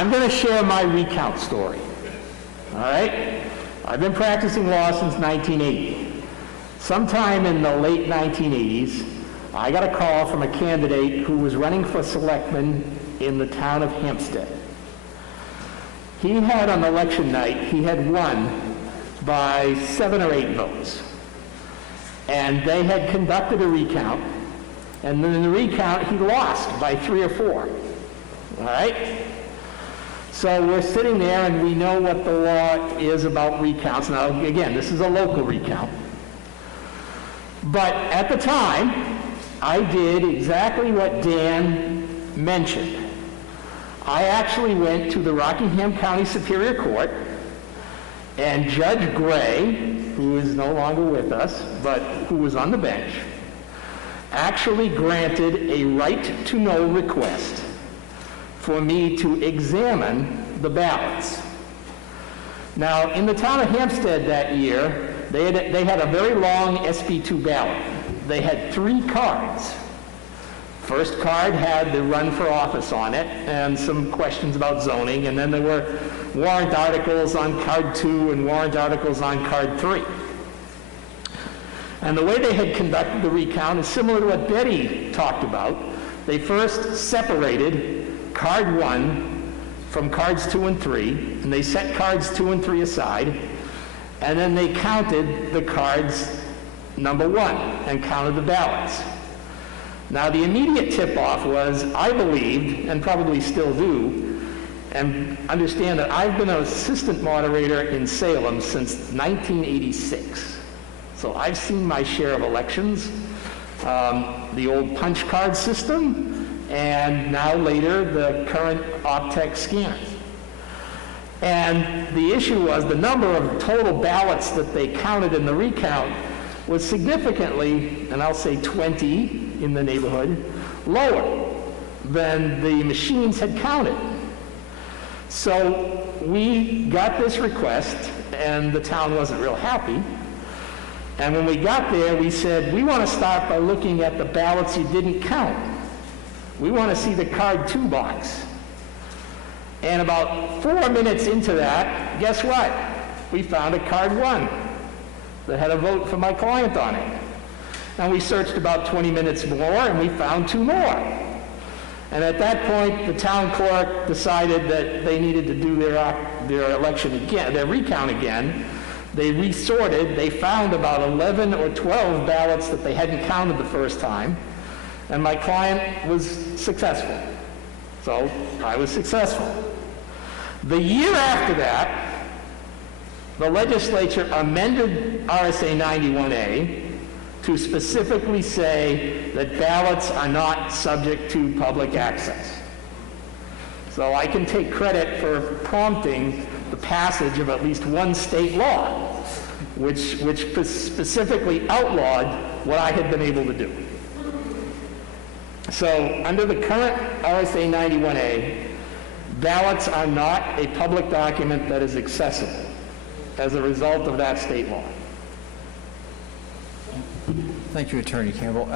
I'm going to share my recount story. All right? I've been practicing law since 1980. Sometime in the late 1980s, I got a call from a candidate who was running for selectman in the town of Hampshire. He had, on election night, he had won by 7 or 8 votes. And they had conducted a recount, and then in the recount, he lost by 3 or 4. All right? So we're sitting there, and we know what the law is about recounts. Now, again, this is a local recount. But at the time, I did exactly what Dan mentioned. I actually went to the Rockingham County Superior Court, and Judge Gray, who is no longer with us, but who was on the bench, actually granted a right-to-know request for me to examine the ballots. Now, in the town of Hampstead that year, they had a very long SB2 ballot. They had 3 cards. First card had the run for office on it and some questions about zoning, and then there were warrant articles on card 2 and warrant articles on card 3. And the way they had conducted the recount is similar to what Betty talked about. They first separated card 1 from cards 2 and 3, and they set cards 2 and 3 aside, and then they counted the cards number 1 and counted the ballots. Now, the immediate tip-off was, I believed, and probably still do, and understand that I've been an assistant moderator in Salem since 1986. So I've seen my share of elections, the old punch card system, and now later the current Optech scanners. And the issue was the number of total ballots that they counted in the recount was significantly, and I'll say 20 in the neighborhood, lower than the machines had counted. So we got this request, and the town wasn't real happy. And when we got there, we said, we want to start by looking at the ballots you didn't count. We want to see the card 2 box. And about 4 minutes into that, guess what? We found a card 1 that had a vote for my client on it. And we searched about 20 minutes more, and we found 2 more. And at that point, the town clerk decided that they needed to do their election again, their recount again. They resorted. They found about 11 or 12 ballots that they hadn't counted the first time, and my client was successful. So I was successful. The year after that, the legislature amended RSA 91A to specifically say that ballots are not subject to public access. So I can take credit for prompting the passage of at least one state law, which specifically outlawed what I had been able to do. So under the current RSA 91A, ballots are not a public document that is accessible as a result of that state law. Thank you, Attorney Campbell.